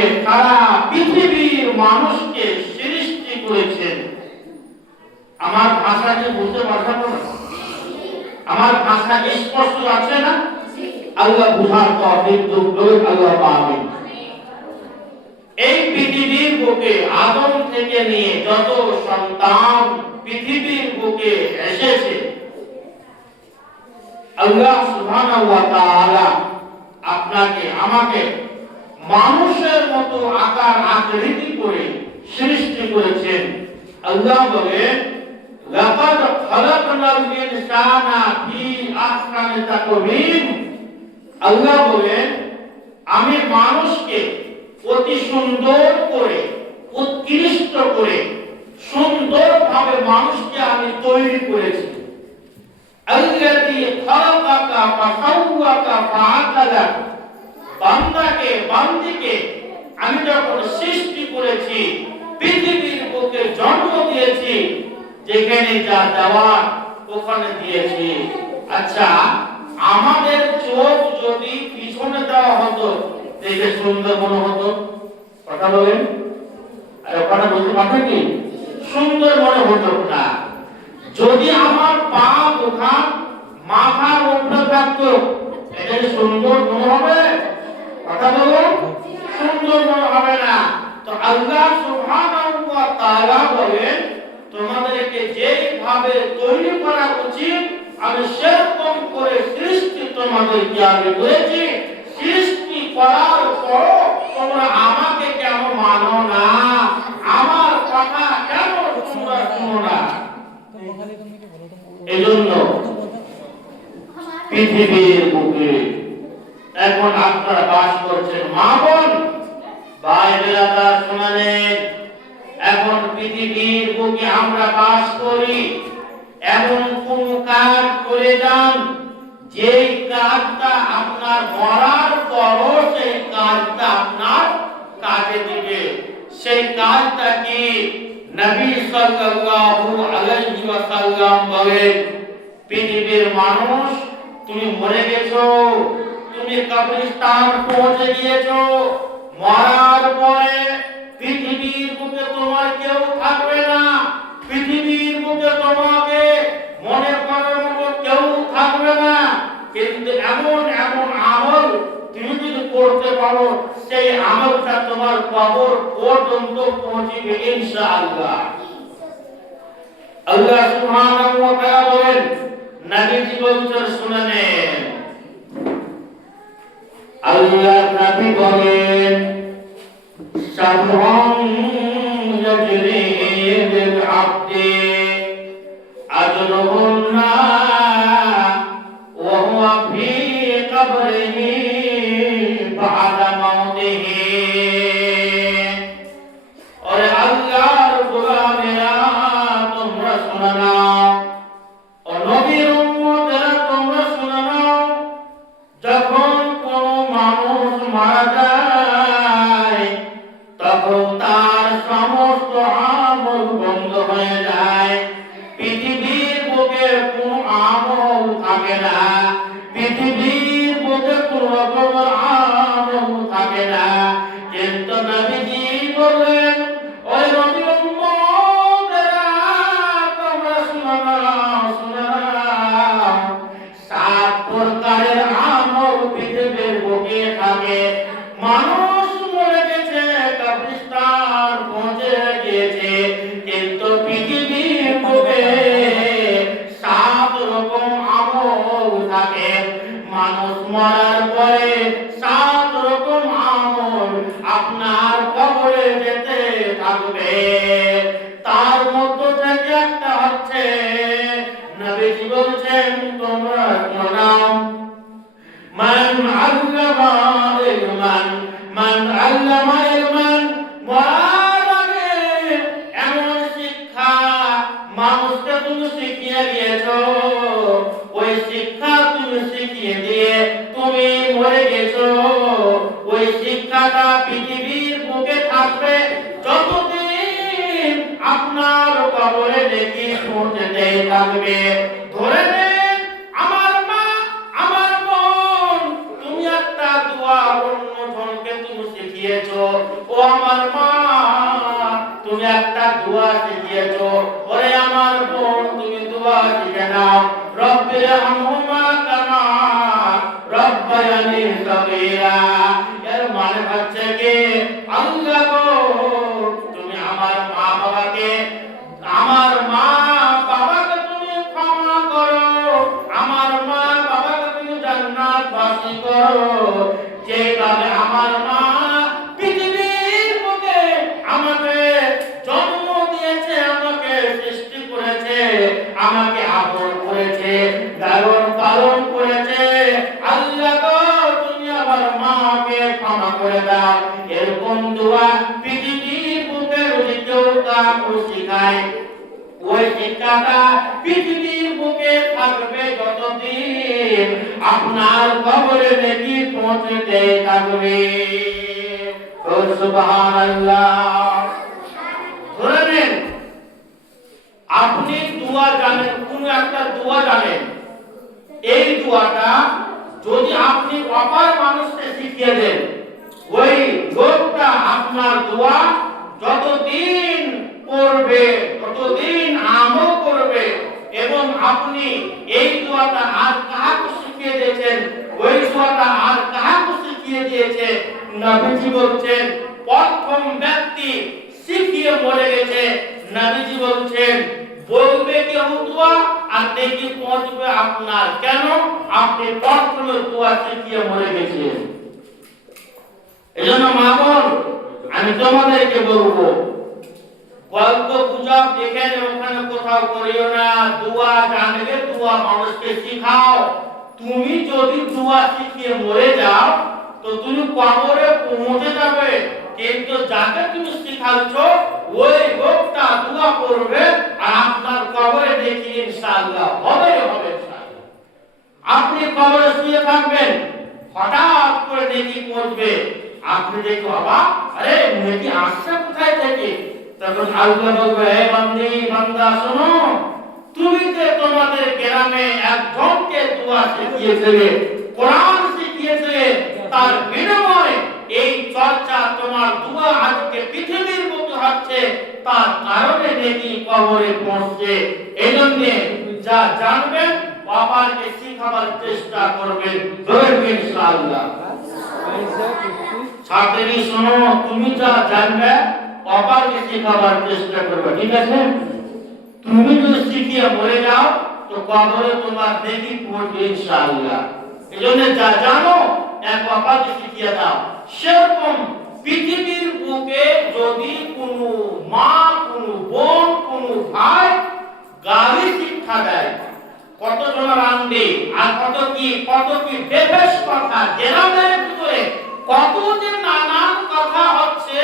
আগে সারা পৃথিবীর মানুষকে সৃষ্টি করেছেন। আমার ভাষা কি বুঝতে পারছেন না? আমার ভাষা স্পষ্ট আছে না? আল্লাহ বুঝার তৌফিক দান করুন, আল্লাহ আমিন। এই পৃথিবীর বুকে আদম থেকে নিয়ে যত সন্তান পৃথিবীর বুকে এসেছে, আল্লাহ সুবহানাহু ওয়া তাআলা আপনাকে আমাকে মানুষের মতো আকার আকৃতি করে সৃষ্টি করেছেন। আল্লাহ বলেন, লাকাদ খালাকনাল ইনসানা ফি আহসানি তাকওয়িম। আল্লাহ বলেন, আমি মানুষকে অতি সুন্দর করে, উৎকৃষ্ট করে, সুন্দরভাবে মানুষকে আমি তৈরি করেছি। আল্লাযী খালাকাকা ফাসাওয়াকা ফাআদালাক। বান্দাকে, বান্দিকে আমি যখন সৃষ্টি করেছি, পৃথিবীর বুকে জন্ম দিয়েছি, যেখানে যা দেওয়া ওখানে দিয়েছি। আচ্ছা, আমাদের চোখ যদি পিছনে দেওয়া হতো, দেখে সুন্দর মনে হতো? কথা বলেন, আর ওখানে বলতে পারবেন কি সুন্দর মনে হতো না? যদি আমার পা দুখা মাথার উপরে থাকতো, এটা সুন্দর মনে হবে? কথা বলুন, সুন্দর মনে হবে না। তো আল্লাহ সুবহানাহু ওয়া তাআলা বলেন, তোমাদেরকে যেভাবে তৈরি করা উচিত আমি সেরকম করে সৃষ্টি তোমাদেরকে আমি করেছি। সৃষ্টি করার পর তোমরা আমাকে কেন মানো না? আমার কথা কেন তোমরা শুনো না? এজন্য পৃথিবীর বুকে এখন আপনারা বাস করছেন। মা বোন, ভাই বেরাদা শুনালেন, এখন পৃথিবীর বুকে আমরা বাস করি। এমন কোন কাজ করে যান যেই কাজটা আপনার মরার পরও সেই কাজটা আপনার কাজে দিবে। সেই কাজটা কি? নবী সাল্লাল্লাহু আলাইহি ওয়াসাল্লাম বলেন, পৃথিবীর মানুষ, তুমি মরে গেছো, তুমি কবরস্থান পৌঁছে গিয়েছো, মরার পরে পৃথিবীর বুকে তোমার কেউ থাকবে না। পৃথিবীর বুকে তোমাকে মনে করার মতো কেউ থাকবে না। কিন্তু এমন এমন আমল তুমি যদি করতে পারো, সেই আমলটা তোমার কবর পর্যন্ত পৌঁছবে ইনশাআল্লাহ। আল্লাহ সুবহানাহু ওয়া তাআলা বলেন, নবীজি বলছেন, শুনে নেন। আল্লাহ নবী বলেন, সাবহান ইয়াজরি বিল আবদি আজরুহুন্না ওয়া হুয়া ফি কবরিহি বা'দা মাউতিহি। ওরে আল্লাহর গোলামেরা, তোমরা শুনে নাও, ও নবীর উম্মতেরা তোমরা শুনে নাও, যখন কোন মানুষ মারা যায় তখন তার সমস্ত আমল বন্ধ হয়ে যায়। পৃথিবীর বুকে কোন আমল থাকে না, পৃথিবীর বুকে কোন রকমের আমল থাকে না। কিন্তু নবীজি বললেন, ওই নবীর উম্মতেরা তোমরা শুনে নাও, শুনে নাও, 7 প্রকারের আমল পৃথিবীর বুকে থাকে। মানুষ মরে গেছে, কবরস্থান পৌঁছে গিয়েছে, কিন্তু পৃথিবীর বুকে 7 রকম আমল থাকে। মানুষ মরার পরে 7 রকম আমল আপনার কবরে যেতে থাকবে। তার মধ্য থেকে একটা হচ্ছে, নবীজি বলছেন, তোমরা শোনাও, মান আল্লামা ইলমান, মান আল্লামা ইলমান, মরার আগে এমন শিক্ষা মানুষকে তুমি শিখিয়ে দিয়েছো, ওই শিক্ষা তুমি শিখিয়ে দিয়ে তুমি মরে গেছো। ওই শিক্ষাটা পৃথিবীর বুকে থাকবে যতদিন আপনার কবরে নেকি পৌঁছতে থাকবে। ধরে নেন, আমার মা, আমার বোন, তুমি একটা দোয়া অন্য জনকে তুমি শিখিয়ে শিখিয়েছো। ও আমার মা, তুমি একটা দোয়া শিখিয়েছো। ওরে আমার বোন, তুমি দোয়া শিখে নাও। রব্বিরহামহুমা কামা রব্বায়ানি সগীরা। এর মানে হচ্ছে কি, আল্লাহ গো, তুমি আমার মা বাবাকে তুমি ক্ষমা করো, আমার মা বাবাকে তুমি জান্নাতবাসী করো। যেভাবে আমার মা পৃথিবীর বুকে আমাকে জন্ম দিয়েছে, আমাকে সৃষ্টি করেছে, আমাকে আপন করেছে, লালন পালন করেছে, আল্লাহ গো, তুমি আমার মাকে ক্ষমা করে দাও। এরকম দোয়া পৃথিবীর বুকে যদি কেউ কাউকে শিখায়, ওই শিক্ষাটা পৃথিবীর বুকে থাকবে যতদিন, আপনার কবরে নেকি পৌঁছতে থাকবে। সুবহানাল্লাহ। ধরে নেন আপনি দোয়া জানেন, কোন একটা দোয়া জানেন, এই দোয়াটা যদি আপনি অপর মানুষকে শিখিয়ে দেন, ওই লোকটা আপনার দোয়া যতদিন করবে, ততদিন আমল করবে। এবং আপনি এই দোয়াটা আর কাহাকে শিখিয়ে দিয়েছেন, ওই দোয়াটা আর কাহাকে শিখিয়ে দিয়েছে, নবীজি বলছেন প্রথম ব্যক্তি শিখিয়ে মরে গেছে। নবীজি বলছেন বলবে কেউ দোয়া আর নেকি পৌঁছবে আপনার। কেন? আপনি প্রথমে দোয়া শিখিয়ে মরে গেছেন। এজন্য মা বোন, আমি তোমাদেরকে বলবো, গল্প গুজব দেখে ওখানে কোথাও করিও না। দোয়া জানলে দোয়া মানুষকে শিখাও। তুমি যদি দোয়া শিখিয়ে মরে যাও তো তুমি কবরে পৌঁছে যাবে, কিন্তু যাকে তুমি শিখাচ্ছ ওই লোকটা দোয়া করবে আর আপনার কবরে দেখি ইনশাআল্লাহ হবে ইনশাআল্লাহ। আপনি কবরে শুয়ে থাকবেন, হঠাৎ করে দেখি পৌঁছবে, আপনি দেখো বাবা, আরে নেকি আসছে কোথায় থেকে? তখন আল্লাহ বলবে, হে বান্দি বান্দা শোনো, তুমি যে তোমাদের গ্রামে একজনকে দোয়া শিখিয়েছিলে, কোরআন শিখিয়েছিলে, তার বিনিময়ে এই চর্চা তোমার দোয়া আজকে পৃথিবীর মতো হচ্ছে, তার কারণে নেকি কবরে পৌঁছছে। এই জন্য যা জানবেন বাবাকে শিখাবার চেষ্টা করবেন, ধরবেন ইনশাআল্লাহ। ছাত্রী শোনো, তুমি যা জানবে বাবাকে শিখাবার চেষ্টা করবে, ঠিক আছে? তুমি যদি শিখিয়ে মরে যাও তো কবরে তোমার নেকি পৌঁছবে ইনশাআল্লাহ। এজন্য যা জানো এক বাবাকে শিখিয়ে দাও। সেরকম পৃথিবীর বুকে যদি কোনো মা, কোনো বোন, কোনো ভাই গালি শিক্ষা দেয়, কত জন রান্ডে আর কত কি বেফেস কথা গ্রামের ভিতরে, কত যে নানান কথা হচ্ছে,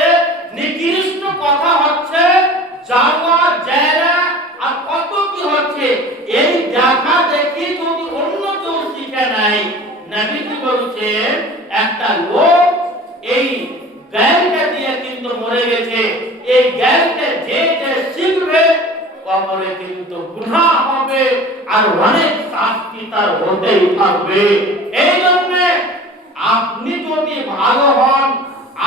নিকৃষ্ট কথা হচ্ছে, যাওয়া জায়গা আর কত কি হচ্ছে, এই দেখা দেখি যদি অন্য কেউ শিখে নাই, নবীজি বলছেন একটা লোক এই জ্ঞানটা দিয়ে কিন্তু মরে গেছে। এই জ্ঞানটা যে যে শিখবে কবরে কিন্তু গুনাহ হবে আর অনেক শাস্তি তার হতেই থাকবে। এই জন্য আপনি যদি ভালো হন,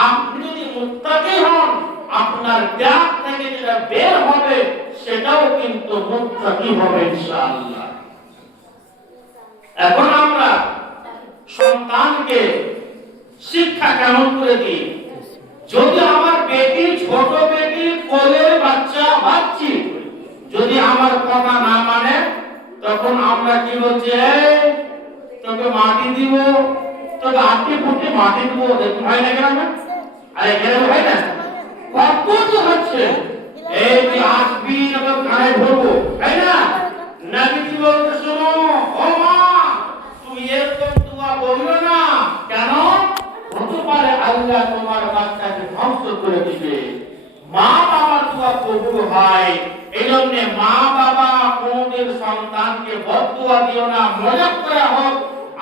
আপনি যদি মুত্তাকি হন, আপনার ত্যাগ থেকে যেটা বের হবে সেটাও কিন্তু মুত্তাকি হবে ইনশাআল্লাহ। এখন আমরা সন্তানকে শিক্ষা কেমন করে দিই? যদি আমার বেটি, ছোট বেটি, কোলের বাচ্চা, বাচ্চি যদি আমার কথা না মানে, তখন আমরা কি বলছি, তোকে মাটি দিব, তোকে আটকে ফুটে মাটি দিব, দেখুন হয় না কেন? আরে কেন হয় না? কত তো হচ্ছে, এই যে আসবি এবং কানে ধরবো, তাই না? নবীজি বলতে শোনো, ও মা, তুমি এরকম দোয়া বলবে না। কেন? হতে পারে আল্লাহ তোমার বাচ্চাকে ধ্বংস করে দিবে। মা বাবার দোয়া কবুল হয়। এই জন্য মা বাবা কোনদিন সন্তানকে বদদোয়া দিও না, মজাক করা হোক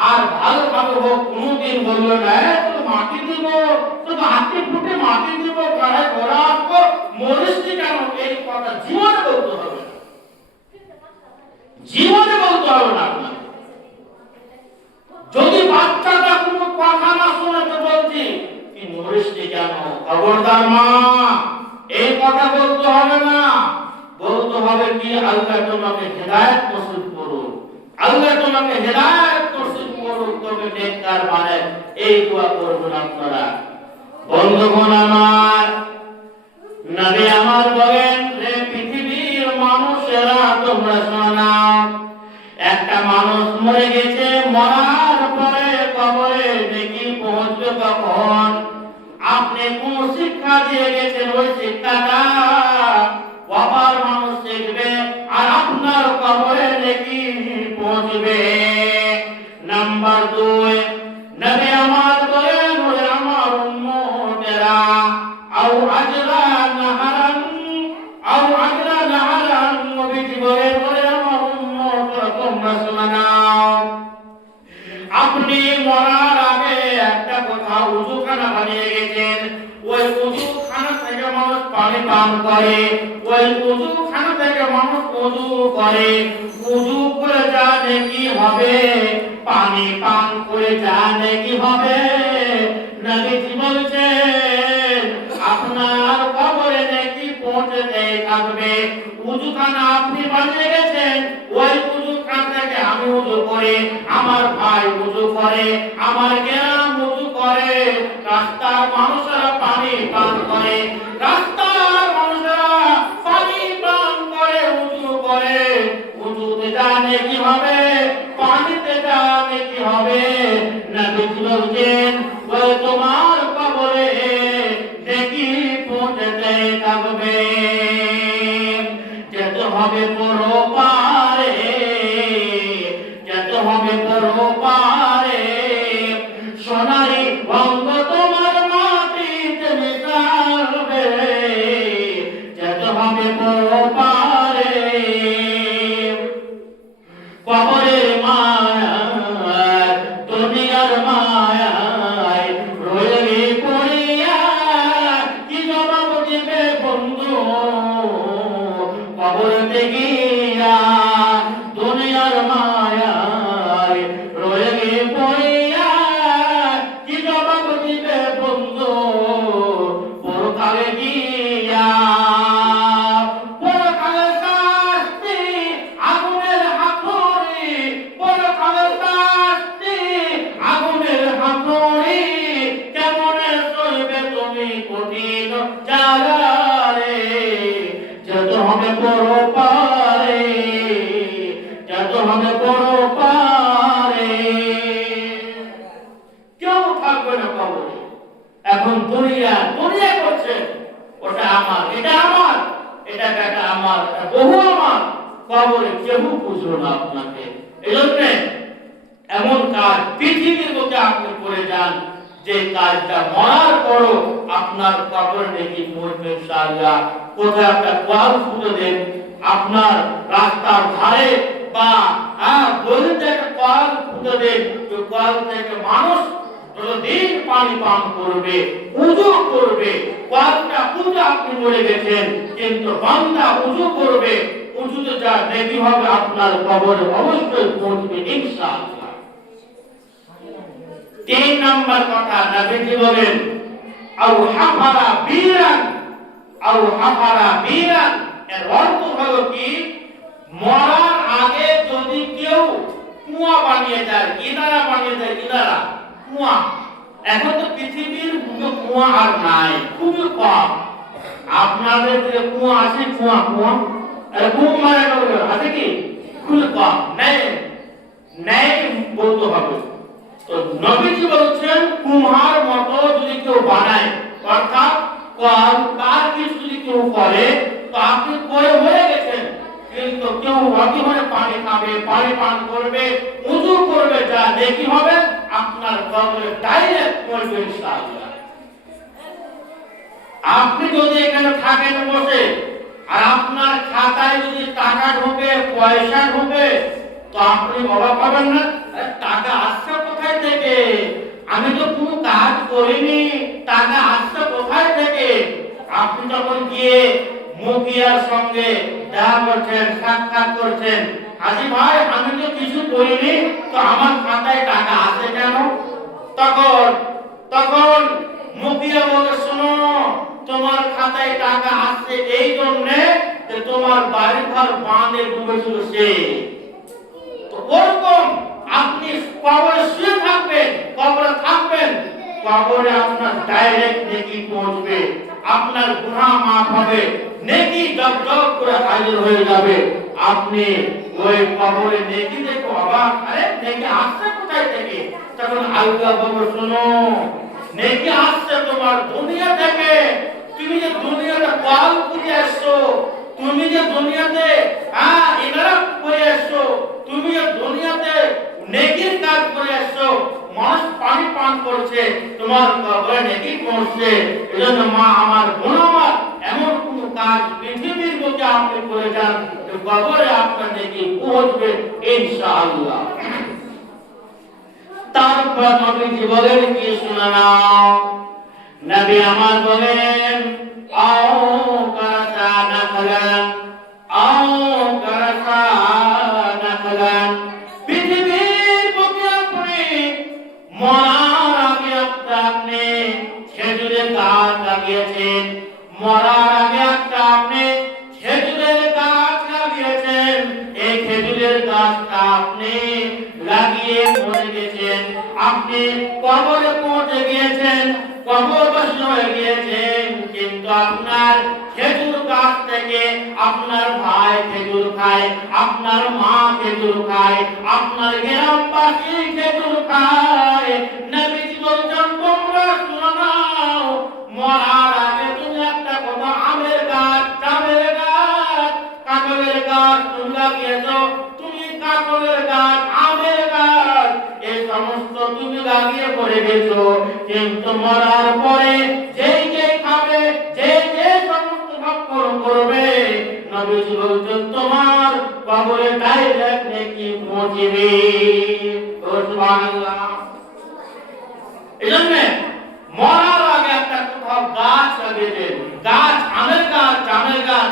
আর ভালোভাবে হোক, কোনদিন বললো না তোকে মাটি দিব, তোকে হাতে ফুটে মাটি দিব, কানে ঘোরা আসবো, মরিসটি কেন, এই কথা জীবনে বলতে হবে না, জীবনে বলতে হবে না। যদি বাচ্চাটা কোনো কথা না শোনে তো বলছি, কি মরিসনি কেন? খবরদার মা, এই কথা বলতে হবে না। বলতে হবে কি, আল্লাহ তোমাকে হেদায়েত নসিব করুন, আল্লাহ তোমাকে হেদায়েত নসিব করুন, তবে নেককার বানায়, এই দোয়া করবেন আপনারা। বন্ধুগণ আমার, নবী আমার বলেন, রে পৃথিবীর মানুষেরা তোমরা শোনাও, একটা মানুষ মরে গেছে, মরার পরে কবরে নেকি পৌঁছবে কখন? আপনি কোন শিক্ষা দিয়ে গেছেন, ওই শিক্ষাটা অপর মানুষ শিখবে, আর আপনার কবরে নেকি পৌঁছবে। নাম্বার 2, নবী আমার বলেন, ওরে আমার উম্মতেরা, আও আজরা নাহারান, আও আজরা নাহারান, নবীজি বলেন, ওরে আমার উম্মতরা তোমরা শোনাও, আপনি মরার আগে একটা কথা, উযুখানা বানিয়ে গেছেন, ওই উযুখানা থেকে মানুষ পানি পান করে, ওই উযুখানা থেকে মানুষ উযু করে, উযু করে যা নেকি হবে, পানি পান করে যা নেকি হবে, নবীজি বলছেন আপনার কবরে নেকি পৌঁছতে থাকবে। উযুখানা আপনি বানিয়ে গেছেন, ওই উযুখানা থেকে আমি উযু করে, আমার ভাই উযু করে, আমার গ্রাম উযু করে, রাস্তার মানুষেরা পানি পান করে, রাস্তার মানুষেরা পানি পান করে, উযু করে, উযুতে জানে কি হবে, পানিতে জানে কি হবে, নবীজি বলেন ওই তোমার কবরে নেকি পৌঁছতে থাকবে। যেতে হবে পরপারে, যেতে হবে পরপারে, সোনারি অঙ্গ তোমার মাটিতে মিশাবে, যেতে হবে পরপারে। কবরের মায়ায়, দুনিয়ার মায়ায় রয়ে পড়িয়া কি জবাব দিবে বন্ধু? কবরতে গিয়া দুনিয়ার মায়ায় রয়ে পড়িয়া কি জবাব দিবে বন্ধু? পরকালে গিয়া, পরকালে শাস্তি আগুনের হাতুড়ি, পরকালে শাস্তি আগুনের হাতুড়ি, কেমনে সইবে তুমি কঠিন জাগারে? যত হবে পরপারে, যত হবে পরপারে, কেউ থাকবে না কবরে। এখন দুনিয়া দুনিয়া করছে, ওটা আমার, এটা আমার, এটা কাটা আমার, এটা বহু আমার, কবরে কেউ বুঝলো না আপনাকে। এই জন্য এমন কাজ পৃথিবীর মধ্যে আপনি করে যান, যে কাজটা মরার পরও আপনার কবরে নেকি পৌঁছবে ইনশাআল্লাহ। কোথায় একটা কোয়াল ফুটো দেন, আপনার রাস্তার ধারে বা গলিতে একটা কোয়াল ফুটো দেন, ওই কোয়াল থেকে মানুষ যতদিন পানি পান করবে, উযু করবে, কোয়ালটা পুজো আপনি মরে গেছেন, কিন্তু বান্দা উযু করবে, উযুতে যা নেকি হবে আপনার কবরে অবশ্যই পৌঁছবে ইনশাআল্লাহ। 3 নাম্বার কথা, নবীজি বলেন, আও হাফারা বীরান, আও হাফারা বীরান, এর অর্থ হলো কি, মরার আগে যদি কেউ কুয়া বানিয়ে দেয়, ইনারা বানিয়ে দেয়, ইনারা কুয়া। এখন তো পৃথিবীর কোনো কুয়া আর নাই, খুবই কম। আপনাদের যে কুয়া আছে, কুয়া কুয়া আরে কুয়া মারা করবে আছে কি? খুবই কম, নেই নেই বলতে হবে। তো নবীজি বলছেন কুমার মতো যদি কেউ বানায়, অর্থাৎ কার কিছু যদি কেউ করে, তো আপনি করে হয়ে গেছেন, কিন্তু কেউ অতিহরে পানি খাবে, পানি পান করবে, উযু করবে, যা নেকি হবে আপনার কবরে ডাইরেক্ট পড়বে ইনশাআল্লাহ। আপনি যদি এখানে থাকেন বসে, আর আপনার খাতায় যদি টাকা ঢোকে, পয়সা ঢোকে, তো আপনি অবাক হবেন না, টাকা আসছে কোথায় থেকে? আমি তো কোনো কাজ করিনি, টাকা আসছে কোথায় থেকে? আপনি যখন গিয়ে মুখিয়ার সঙ্গে দেখা করছেন, সাক্ষাৎ করছেন, হাজি ভাই আমি তো কিছু করিনি, তো আমার খাতায় টাকা আসে কেন? তখন তখন মুখিয়া বলে শোনো, তোমার খাতায় টাকা আসছে এই জন্য যে তোমার বাড়ি ঘর বাঁধে ডুবেছিল সে। তো ওরকম আপনি কবরে শুয়ে থাকবেন, কবরে থাকবেন, কবরে আপনার ডাইরেক্ট নেকি পৌঁছবে, আপনার গুনাহ মাফ হবে, নেকি জব জব করে হাজির হয়ে যাবে। আপনি ওই কবরে নেকি দেখে অবাক, আরে নেকি আসছে কোথায় থেকে? তখন আল্লাহ বলে শোনো, নেকি আসছে তোমার দুনিয়া থেকে। তুমি যে দুনিয়াতে পাল করে আসছো, তুমি যে দুনিয়াতে ইনারাম করে আসছো, তুমি যে দুনিয়াতে নেকির কাজ করে আসছো, মানুষ পানি পান করছে, তোমার কবরে নেকি পৌঁছছে। এজন্য মা আমার, বোন আমার, এমন কোন কাজ পৃথিবীর বুকে আপনি করে যান যে কবরে আপনার নেকি পৌঁছবে ইনশাআল্লাহ। তারপর নবীজি বলেন কি শুনে নাও, নবী আমার বলেন আও কারাতা নাখলান, আও কারাতা নাখলান। পৃথিবীর বুকে আপনি মরার আগে আপনি খেজুরের গাছ লাগিয়েছেন, মরার আগে আপনি খেজুরের গাছ লাগিয়েছেন, এই খেজুরের গাছটা আপনি লাগিয়ে মরে গেছেন, আপনি কবরে পৌঁছে গিয়েছেন, কবরবাসী হয়ে গিয়েছেন, কিন্তু আপনার খেজুর গাছ থেকে আপনার ভাই খেজুর খায়, আপনার মা খেজুর খায়, আপনার গ্রামবাসী খেজুর খায়। নবীজি বলেন তোমরা শুনো নাও, মরার আগে তুমি একটা কথা, আমের গাছ, জামের গাছ, কাঁঠালের গাছ তুমি লাগিয়েছো, তুমি কাঁঠালের গাছ, আমের গাছ, এই সমস্ত তুমি লাগিয়ে পড়ে গেছো, কিন্তু মরার পরে যেই যেই খাবে, যে যে সমস্ত ভক্ষণ করবে, নবীজি বলছেন তোমার কবরে ডাইরেক্ট নেকি পৌঁছবে। সুবহানাল্লাহ। এজন্য মরার আগে একটা কোথাও গাছ লাগিয়ে দেন, গাছ, আমের গাছ, জামের গাছ,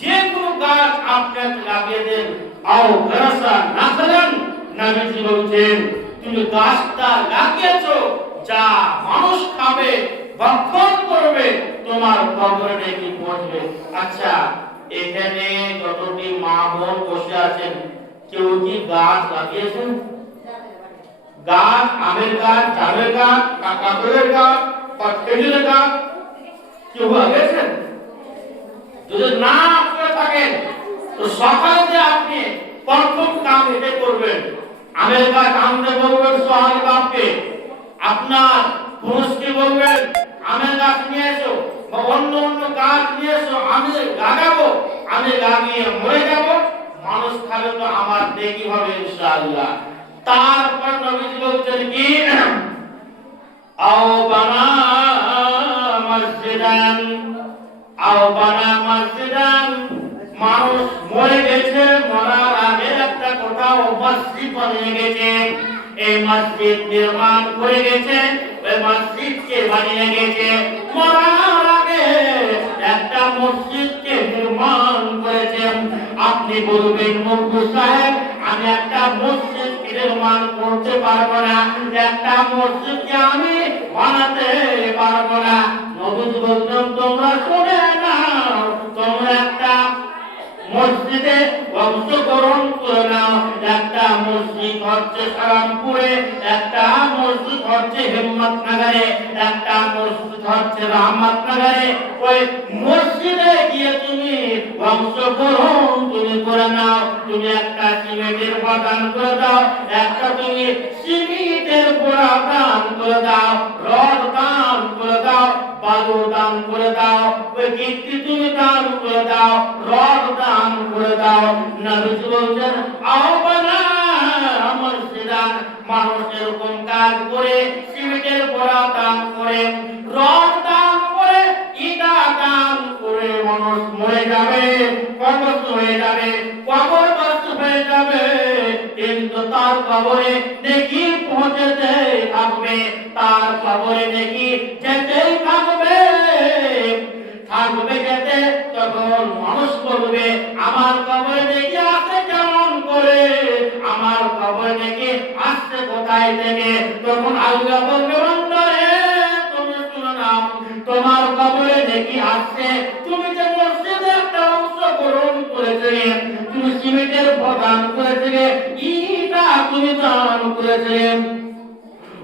যে কোনো গাছ আপনি লাগিয়ে দেন। আও গাছা নাখলান, নবীজি বলছেন তুমি গাছটা লাগিয়েছো, যা মানুষ খাবে, ভক্ষণ করবে, তোমার কবরে নেকি পৌঁছবে। আচ্ছা, এখানে যতটি মা বোন বসে আছেন, কেউ কি গাছ লাগিয়েছেন? গাছ, আমের গাছ, জামের গাছ, কাঁঠালের গাছ, বা খেজুরের গাছ কেউ লাগিয়েছেন? যদি না করে থাকেন, তো সকালে আপনি প্রথম কাম এটা করবেন, আমের গাছ আনতে বলবেন সোহাগ বাপকে, আপনার পুরুষকে বলবেন আমের গাছ নিয়ে এসো, বা অন্য অন্য গাছ নিয়ে এসো, আমি লাগাবো, আমি লাগিয়ে মরে যাব, মানুষ খাবে তো আমার নেকি হবে ইনশাআল্লাহ। তারপর নবীজি বলছেন কি আও বানা মসজিদান, আও বানা মসজিদান, মানুষ মরে গেছে, মরার আগে একটা কোথাও মসজিদ বানিয়ে গেছে, এই মসজিদ নির্মাণ করে গেছে, ওই মসজিদকে বানিয়ে গেছে, মরার আগে একটা মসজিদকে নির্মাণ করেছেন। আপনি বলবেন মুফতি সাহেব আমি একটা মসজিদ নির্মাণ করতে পারবো না, একটা মসজিদকে আমি বানাতে পারবো না। নবীজি বলছেন তোমরা শুনে নাও, তোমরা একটা মসজিদে অংশগ্রহণ করে নাও। একটা মসজিদ হচ্ছে সালামপুরে, একটা মসজিদ হচ্ছে হিম্মতনগরে, একটা মসজিদ হচ্ছে রহমতনগরে। ওই মসজিদে গিয়ে তুমি অংশগ্রহণ তুমি করে নাও। তুমি একটা সিমেন্টের বাগান করে দাও, একটা তুমি সিমেন্টের পোড়া দান করে দাও, রড দান করে দাও, বালু দান করে দাও, ওই গিট্টি তুমি দান করে দাও, রড দান করে দাও। নবীজি বলেন আওবানা মসজিদান, মানুষ এরকম কাজ করে, সিমেন্টের পোড়া দান করে, রড দান করে, ইটা দান করে, মানুষ মরে যাবে, কবরস্থ হয়ে যাবে, কবরবাসী হয়ে যাবে, কিন্তু তার কবরে নেকি পৌঁছতে থাকবে, তার কবরে নেকি যেতেই থাকবে, থাকবে যেতে। তখন মানুষ বলবে আমার কবরে নেকি আসে কেমন করে, আমার কবরে নেকি আসছে কোথায় থেকে? তখন আল্লাহ বলবে বান্দা রে তুমি শুনো না, তোমার কবরে নেকি আসছে। তুমি যে মসজিদে একটা অংশ গ্রহণ করেছিলে, তুমি সিমেন্টের দান করেছিলে, ইটা তুমি দান করেছিলে,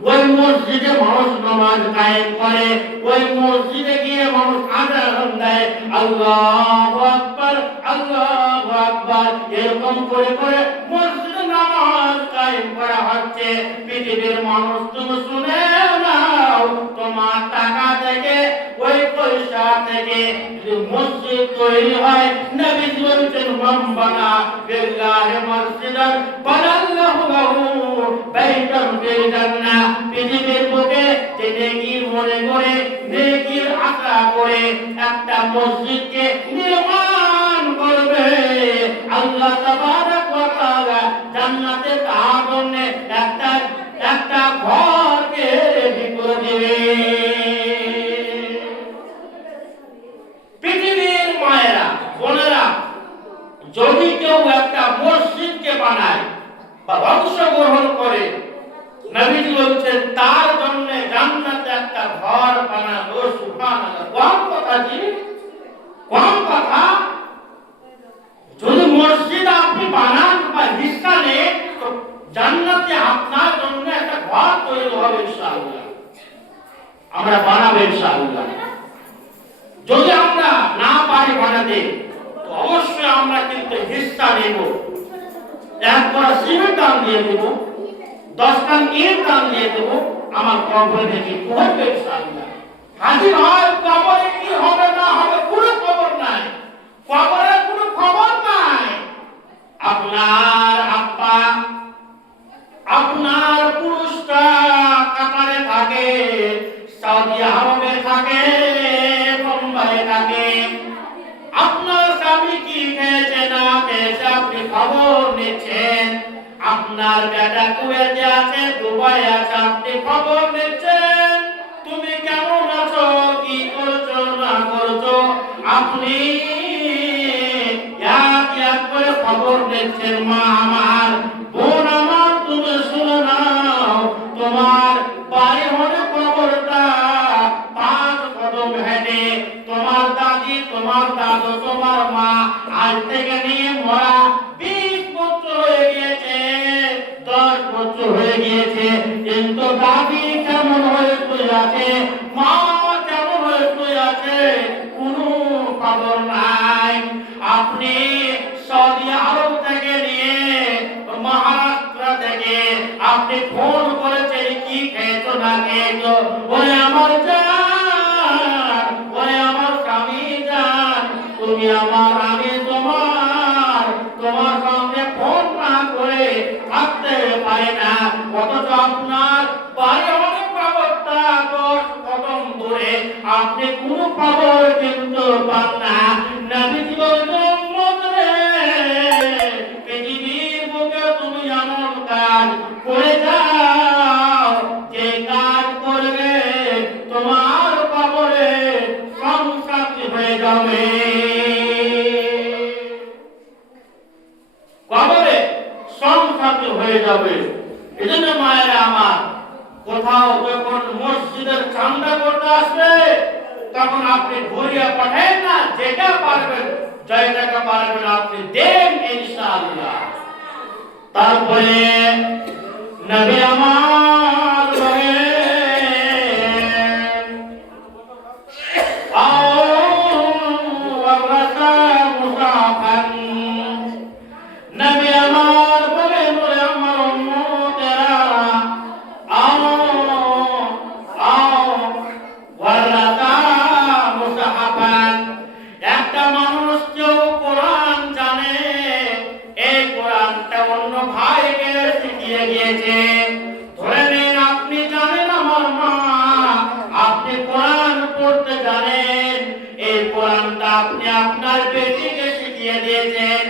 ওই মসজিদে মানুষ নামাজ কায়েম করে, ওই মসজিদে গিয়ে মানুষ আজান দেয়, আল্লাহু আকবার আল্লাহু আকবার, এরকম করে করে মসজিদে নামাজ কায়েম করা হচ্ছে। পৃথিবীর মানুষ তুমি শুনে নাও, তোমার টাকা থেকে ওই পয়সা থেকে যদি মসজিদ তৈরি হয়, নবী বলেছেন মান বানা বিল্লাহি মসজিদান বানাল্লাহু লাহু বাইতান ফিল জান্নাহ। পৃথিবীর বুকে যে নেকির মনে করে, নেকির আশা করে একটা মসজিদকে নির্মাণ করবে, আল্লাহ তাবারক ওয়া তাআলা জান্নাতে তার জন্য একটা ঘরকে রেডি করে দেবে। পৃথিবীর মায়েরা বোনেরা, যদি কেউ একটা মসজিদকে বানায় বা অংশগ্রহণ করে, নবীজি বলছেন তার জন্য জান্নাতে একটা ঘর বানাবো। সুবহানাল্লাহ, কোন কথা জি, কোন কথা। যদি মসজিদ আপনি বানান বা হিস্সা নেন, তো জান্নাতে আপনার জন্য একটা ঘর তৈরি হবে ইনশাআল্লাহ, আমরা বানাবো ইনশাআল্লাহ। যদি আমরা না পারি বানাতে, তো অবশ্যই আমরা কিন্তু হিস্সা নেব, একবার সিমেন্ট দান দিয়ে দেব, 10 টান ইট দান দিয়ে দেব, আমার কবরে দেখি পড়বে ইনশাআল্লাহ। হাজির হয় কবরে, কি হবে না হবে কোনো খবর নাই, কবরে কোনো খবর নাই। আপনার আব্বা, আপনার পুরুষটা কাতারে থাকে, সৌদি আরবে থাকে, বোম্বাইয়ে থাকে, আপনার স্বামী কি খেয়েছে না খেয়েছে আপনি খবর নিচ্ছেন, আপনার বেটা কুয়েতে আছে, দুবাই আছে, আপনি খবর নিচ্ছেন, তুমি কেমন আছো, কি করছো না করছো, আপনি এক এক করে খবর নিচ্ছেন। মা আমার, বোন আমার, তুমি শুনে নাও, তোমার বাড়ি হলে খবরটা 5 কদম হেঁটে তোমার দাদি, তোমার দাদু, তোমার মা আজ থেকে নিয়ে মরা 20 বছর হয়ে গিয়েছে, 10 বছর হয়ে গিয়েছে, কিন্তু দাদি কেমন হয়ে শুয়ে আছে, মা কেমন হয়ে শুয়ে আছে, কোনো খবর নাই। আপনি সৌদি আরব থেকে নিয়ে মহারাষ্ট্র থেকে আপনি ফোন করেছেন, কি খেয়েছো না খেয়েছো, ওরে আমার জান, ওরে আমার স্বামী জান, তুমি আমার, আমি তোমার, তোমার সঙ্গে ফোন না করে থাকতে পারে না, অথচ আপনার বাড়ি অনেক খবরটা 10 কদম দূরে, আপনি কোনো খবর কিন্তু পান না। নবীজি বলেছেন পৃথিবীর বুকে তুমি এমন কাজ করে যাও, যে কাজ করবে তোমার কবরে সংসারী হয়ে যাবে, কবরে সংসারী হয়ে যাবে। এজন্য মায়েরা আমার, কোথাও যখন মসজিদের চাঁদা করতে আসবে, তখন আপনি ঘুরিয়ে পাঠান না, যেটা পারবেন, জয় টাকা পারবেন আপনি দেন ইনশাআল্লাহ। তারপরে নবী আমার বলেন, আও ওয়ারাসা মুসাফান, নবী আমার বলেন, ওরে আমার উম্মতেরা, আও ওয়ারাসা মুসাফান, একটা মানুষ কেউ কোরআন জানে, এই কোরআনটা অন্য ভাইকে শিখিয়ে গিয়েছে। ধরে নিন আপনি জানেন, আমার মা, আপনি কোরআন পড়তে জানেন, এই কোরআনটা আপনি আপনার বেটিকে শিখিয়ে দিয়েছেন,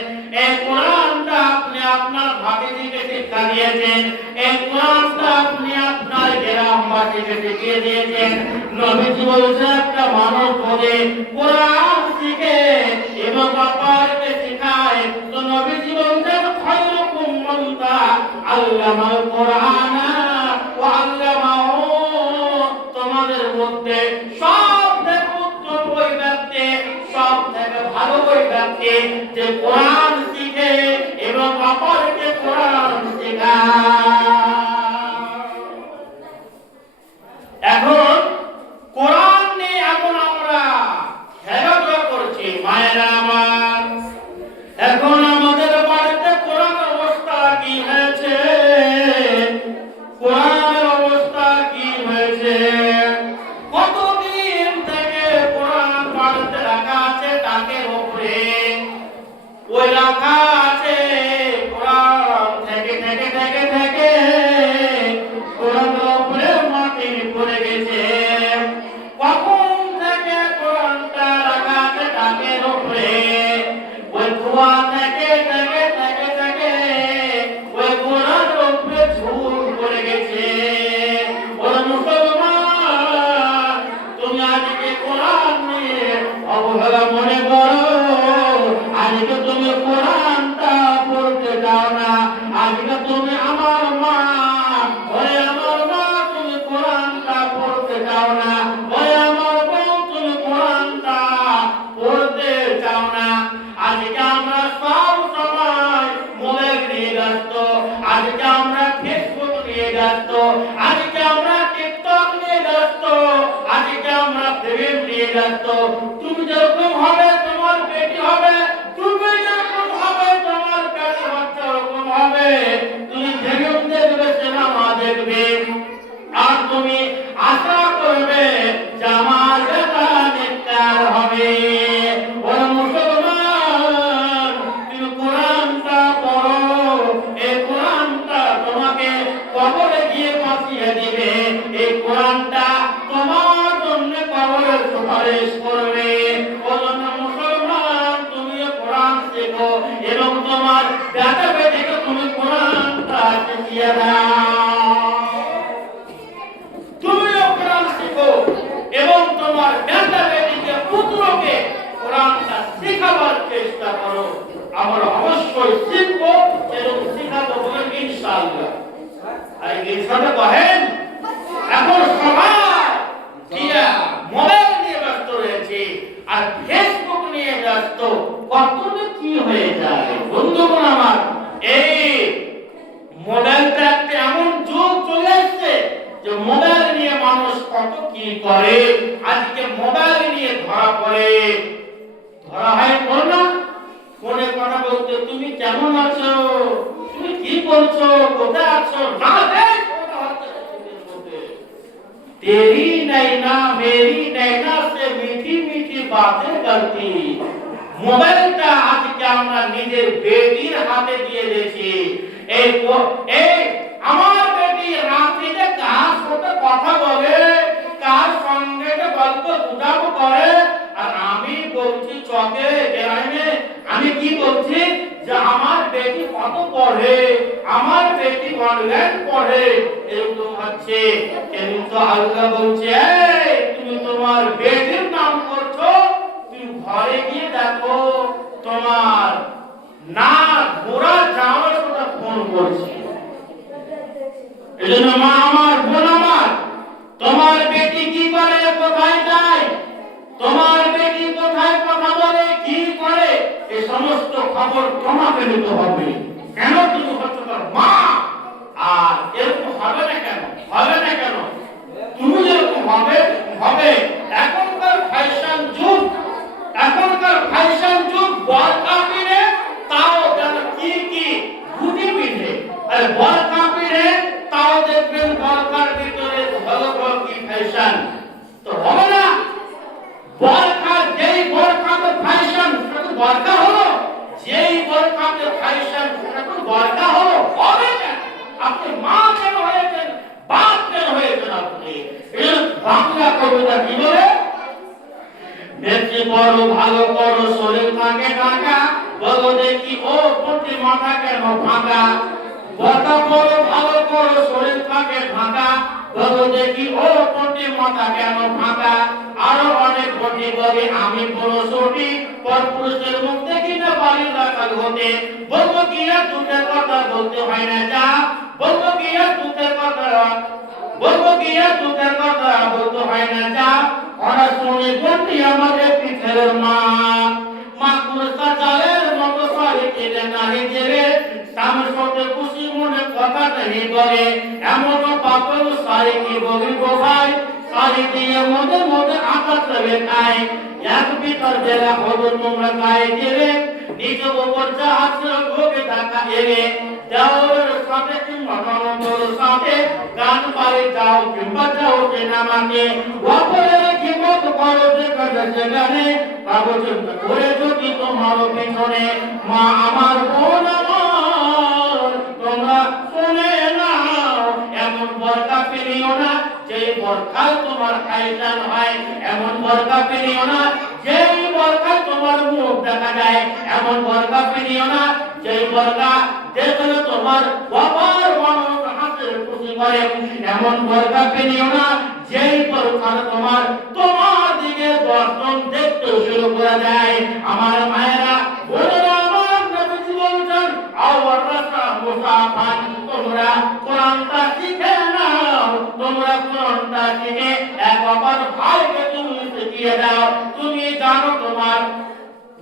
এই কোরআনটা আপনি আপনার ভাতিজিকে শিক্ষা দিয়েছেন, এই কোরআনটা আপনি আপনার গ্রামবাসীকে শিখিয়ে দিয়েছেন। নবীজি বলেছেন একটা মানুষ যদি কোরআন শিখে এবং অপরকে শেখায়, তো নবীজি বলেছেন খায়রুকুম মান তাআল্লামাল কোরআনা ওয়া আল্লামাহু, তোমাদের মধ্যে সব আমাদেরকে যে কোরআন শিখে এবং অপরকে কোরআন শেখায়। এখন কোরআন নিয়ে এখন আমরা খেলাধুলা করছি মায়েরা আমার। এখন আমাদের বাড়িতে কোরআন অবস্থা কি হয়েছে, কোরআনের অবস্থা কি হয়েছে? কতদিন থেকে কোরআন বাড়িতে রাখা আছে টাকের উপরে, ওই রাখা আছে কোরআন থেকে থেকে থেকে থেকে কোরআনের উপরে মাটি পড়ে গেছে। কখন থেকে কোরআনটা রাখা আছে টাকের উপরে, ওই ধোয়া থেকে থেকে থেকে থেকে ওই কোরআনের উপরে ঝুল পড়ে গেছে। ওরা মুসলমান, তুমি আজকে কোরআন নিয়ে অবহেলা মনে করো, আজকে তুমি কোরআনটা পড়তে চাও না, আজকে তুমি আমার মা, ওই আমার মা তুমি কোরআনটা পড়তে চাও না, ওই আমার বোন তুমি কোরআনটা পড়তে চাও না। আজকে আমরা সব সময় মোবাইল নিয়ে ব্যস্ত, আজকে আমরা ফেসবুক নিয়ে ব্যস্ত, আজকে আমরা টিকটক নিয়ে ব্যস্ত, আজকে আমরা ফিল্ম নিয়ে ব্যস্ত। তুমি যেরকম হবে তোমার বেটি হবে, তুমি যেরকম হবে তোমার পেটে বাচ্চা ওরকম হবে। তুমি ফিল্ম দেখবে, সিনেমা দেখবে, আর তুমি আশা করবে যে আমার বেটা নেককার হবে। ওরা মুসলমান, তুমি কোরআনটা পড়ো, এই কোরআনটা তোমাকে কবরে গিয়ে বাঁচিয়ে দিবে, এই কোরআনটা তোমার জন্য কবরে সুপারিশ করবে। ওরা মুসলমান, তুমিও কোরআন শেখো এবং তোমার বেটা বেটিকে তুমি কোরআনটা শিখিয়ে দাও। তুমিও কোরআন শেখো এবং তোমার বেটা বেটিকে পুত্রকে কোরআনটা শেখাবার চেষ্টা করো। আমরা অবশ্যই শিখবো এবং শেখাবো বলে ইনশাআল্লাহ। আর ইনশাআল্লাহ কহেন, এখন সবাই মোবাইল নিয়ে ব্যস্ত রয়েছে আর ফেসবুক নিয়ে ব্যস্ত। কতটা কি হয়ে যায় বন্ধুগণ আমার, এই মোবাইলটা একটা এমন যুগ চলে এসেছে যে মোবাইল নিয়ে মানুষ কত কি করে। আজকে মোবাইল নিয়ে ধরা পড়ে, ধরা হয় না ফোনে কথা বলতে, তুমি কেমন আছো, তুমি কি করছো, কোথায় আছো, না तेरी नैना मेरी नैना से मीठी मीठी बातें करती। মোবাইলটা আজকে আমরা নিজের বেটির হাতে দিয়ে দিয়েছি। এই আমার বেটি রাত্রিতে কার সাথে কথা বলে, কার সঙ্গে গল্প গুজব করে, আর আমি বলছি চকে গ্রামে, আমি কি বলছি যে আমার বেটি কত পড়ে, আমার বেটি অনলাইন পড়ে, এরকম হচ্ছে। কিন্তু আল্লাহ বলছে তুমি তোমার বেটির নাম করছো, তুমি ঘরে গিয়ে দেখো তোমার না ঘোরা যাওয়ার কথা ফোন করছে। এজন্য মা আমার, বোন আমার, তোমার বেটি কি করে, কোথায় যায়, তোমার বেটি কোথায় কথা বলে, কি করে, এই সমস্ত খবর তোমাকে নিতে হবে। কেন তুমি হচ্ছে তার মা, আর এরকম হবে না কেন, হবে না কেন, তুমি যেরকম হবে। এখনকার ফ্যাশন যুগ, এখনকার ফ্যাশন যুগ, বরখা পিনে তাও যেন কি কি গুটি পিনে, আর বরখা পিনে তাও দেখবেন বরখার ভিতরে ভালো ভালো কি ফ্যাশন। তো হবে না, বরখা যেই বরখাতে ফ্যাশন সেটা তো বরখা হলো, যেই বরখাতে ফ্যাশন সেটা তো বরখা হলো, হবে না। আপনি মা কেন হয়েছেন, বাপ কেন হয়েছেন আপনি? এই বাংলা কবিতা কি বলে, বেঁচে বড় ভালো করো শরীর থাকে ঢাকা, বলো দেখি ও প্রতি মাথা কেন ফাঁকা, কথা বড় ভালো করো শরীর থাকে ঢাকা, বলো দেখি ও প্রতি মাথা কেন ফাঁকা। আরো অনেক প্রতি বলে আমি বড় সঠিক, পর পুরুষের মুখ দেখি না বাড়ি রাখাল হতে, বলবো কি আর দুঃখের কথা বলতে হয় না যা, বলবো কি আর দুঃখের কথা, বলবো কি আর দুঃখের কথা বলতে হয় না যা। ওরা শুনে বলতি আমাদের পিঠের মা, মা কুরসা জালে নি বলে এমন পাগল সারি কি বলব ভাই সারি দিয়ে মধ্যে মধ্যে আঘাত লাগে খায় এক ভিতর বেলা হলো তোমরা গায়ে দেবে নিজ উপর জাহাজ লোকে দেখা এলে দেওয়ার সাথে কিংবা ননদর সাথে গান পারে যাও কিংবা যাও যে নামাকে ওপরে কিমত করো যে কাছে গানে কাগজ করে যদি তোমার পিছনে মা আমার বোন আমার তোমরা শুনে নাও এমন বরকা পেরিও না যে বরখায় তোমার খাইজান হয় এমন বরকা পেরিও না যেই বরখায় তোমার মুখ দেখা যায় এমন বরকা পেরিও না যেই বরকা দেখলে তোমার বাবার মানুষ হাতের খুশি করে এমন বরকা পেরিও না যেই বরখা তোমার দিকে দর্শন দেখতে শুরু করে দেয় আমার মায়েরা বোনেরা আমার নবীজি বলছেন আওয়ার রাসা মুসাফান তোমরা কোরআনটা শিখে নাও তোমরা কোরআনটা শিখে এক অপর ভাইকে তুমি শিখিয়ে দাও তুমি জানো তোমার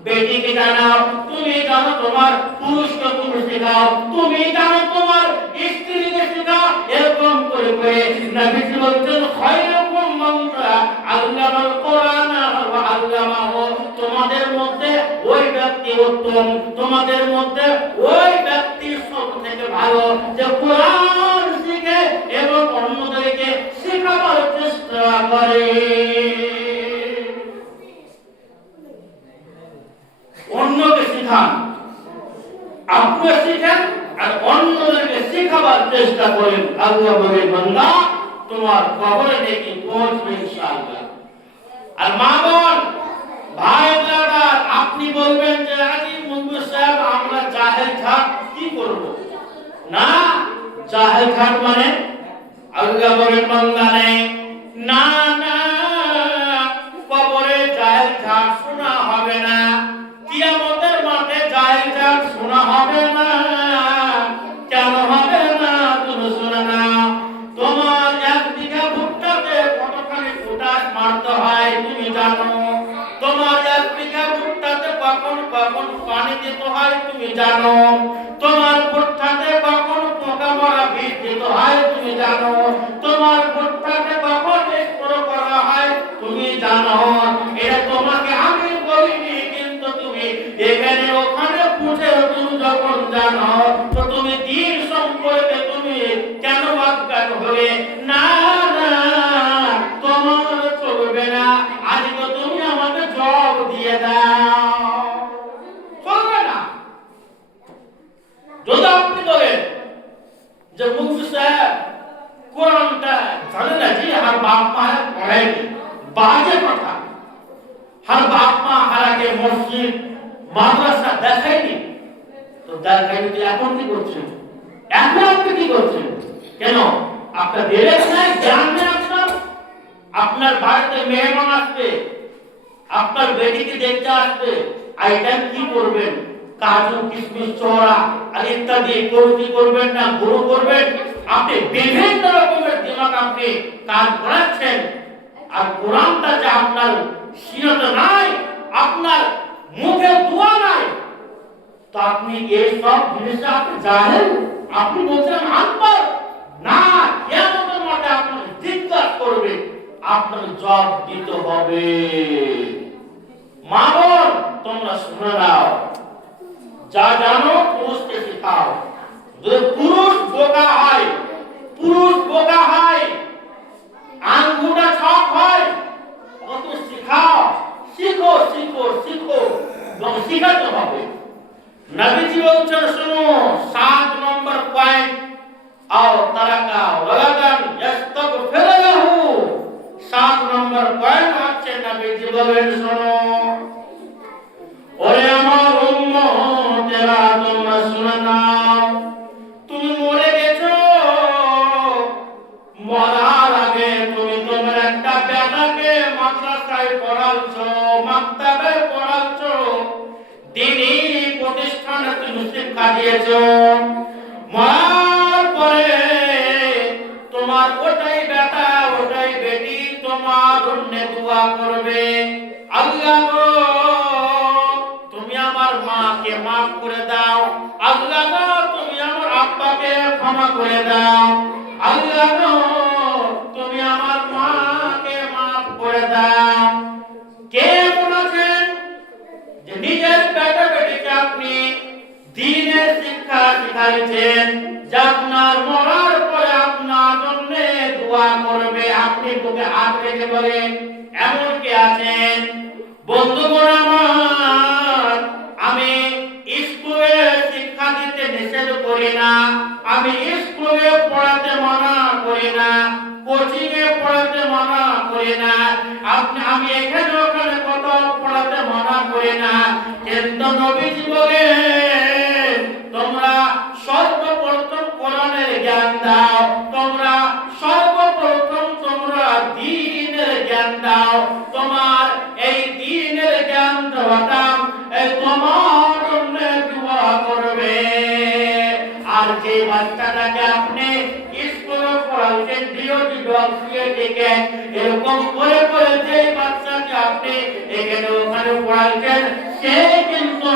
বেটিকে জানাও তুমি জানো তোমার পুরুষকে তুমি শেখাও তুমি জানো তোমার স্ত্রীকে শেখাও এরকম করে করে নবীজি বলছেন খায়রুকুম মান আল্লামাল কোরআন ওয়া আল্লামাহু তোমাদের মধ্যে ওই ব্যক্তি উত্তম তোমাদের মধ্যে ওই ব্যক্তি সবথেকে ভালো যে কোরআন শিখে এবং অন্যদেরকে শেখাবার চেষ্টা করে অন্যকে শিখান আপনি শিখেন আর অন্যদেরকে শেখাবার চেষ্টা করেন আল্লাহ বলে বান্দা তোমার কবরে দেখি পৌঁছবে ইনশাআল্লাহ আর মা বোন ভাই ব্রাদার আপনি বলবেন যে আজি মুফতি সাহেব আমরা জাহেল ঘাট কি করব না জাহেল ঘাট মানে আল্লাহ বলে বান্দা নেই না না কবরে জাহেল ঘাট শোনা হবে না কিয়ামতের মাঠে জাহেল ঘাট শোনা হবে না কেন হবে না তুমি শুনে নাও তোমার এক বিঘা ভুট্টাতে কতখানি পোটাশ মারতে হয় তুমি জানো তোমার এক বিঘা ভুট্টাতে কখন কখন পানি দিতে হয় তুমি জানো তোমার ভুট্টাতে কখন পোকা মারা বীজ দিতে হয় তুমি জানো তোমার ভুট্টাতে কখন স্প্রে করা হয় তুমি জানো এটা তোমাকে আমি বলিনি কিন্তু তুমি এখানে ওখানে পুছে তুমি যখন জানো তো তুমি দিন সম্পর্কে তুমি কেন অজ্ঞান হবে না না তোমার চলবে না আজকে তুমি আমাকে জব দিয়ে দাও চলবে না যদি আপনি বলেন যে মুফতি সাহেব কোরআনটা জানে না জি আমার বাপ মা পড়ায়নি বাজে কথা हर बाप माँ हालांकि मस्जिद মাদ্রাসা দেখায়নি তো দেখায়নি তো এখন কি করছেন এখন আপনি কি করছেন কেন আপনার দেরেক নাই জ্ঞান নেই আপনার বাড়িতে মেহমান আসবে আপনার বেটিকে দেখতে আসবে আইটেম কি করবেন কাজু কিশমিশ চড়া আর ইত্যাদি কি করবেন না গুরু করবেন আপনি বিভিন্ন রকমের দিমাগ আপনি কাজ করাচ্ছেন আর কোরআনটা যে আপনার সিরাতে নাই আপনার মুখে দোয়া নাই তো আপনি এই সব জিনিস আপনি জানেন আপনি বলছেন আনপার না কিয়ামতের মাঠে আপনাকে জিজ্ঞাসা করবে আপনাকে জবাব দিতে হবে মা বোন তোমরা শুনে নাও যা জানো পুরুষকে শেখাও যদি পুরুষ বোকা হয় আঙ্গুটা ছক হয় অত শেখাও শিখো শিখাতে হবে নবীজি বলছেন শুনো 7 নম্বর পয়েন্ট আও তারাকা ওয়ালাদান ইস্তাগফির লাহু 7 নম্বর পয়েন্ট হচ্ছে নবীজি বলেন শুনো ওরে আমার উম্মতেরা তোমরা শুনে নাও তুমি মরে গেছো মরার আগে তুমি তোমার একটা বেটাকে মাদ্রাসায় পড়াচ্ছো মাক্তাবে পড়াচ্ছো দ্বীনি প্রতিষ্ঠানে তুমি শিক্ষা দিয়েছো মরার পরে তোমার ওটাই বেটা ওটাই বেটি তোমার জন্য দোয়া করবে আল্লাহ গো তুমি আমার মাকে মাফ করে দাও আল্লাহ গো তুমি আমার আব্বাকে ক্ষমা করে দাও। আল্লাহ গো, তুমি আমার মাকে মাফ করে দাও। কে বলেছেন যে নিজের বেটা বেটিকে আপনি দ্বীনের শিক্ষা শিখাইছেন, যে আপনার মরার পরে আপনার জন্য দোয়া করবে? আপনি বুকে হাত রেখে বলেন, এমন কে আছেন? বন্ধুগণ আমার, আমি স্কুলে শিক্ষা দিতে নিষেধ করি না, আমি স্কুলে পড়াতে মানা করি না, কোচিং এ পড়াতে মানা করি না, আমি এখানে ওখানে কত পড়াতে মানা করি না, কিন্তু নবীজি বলেন তোমরা সর্বপ্রথম কোরআনের জ্ঞান দাও, তোমরা সর্বপ্রথম তোমরা দ্বীনের জ্ঞান দাও। তোমার এই দ্বীনের জ্ঞান দেওয়াটা তোমার জন্য দোয়া করবে। আর যে বাচ্চাটাকে আপনি স্কুলে পড়াচ্ছেন ডিওটি ডক্টরিয়ে থেকে এরকম করে করে যে বাচ্চাকে আপনি এখানে ওখানে পড়াচ্ছেন, সে কিন্তু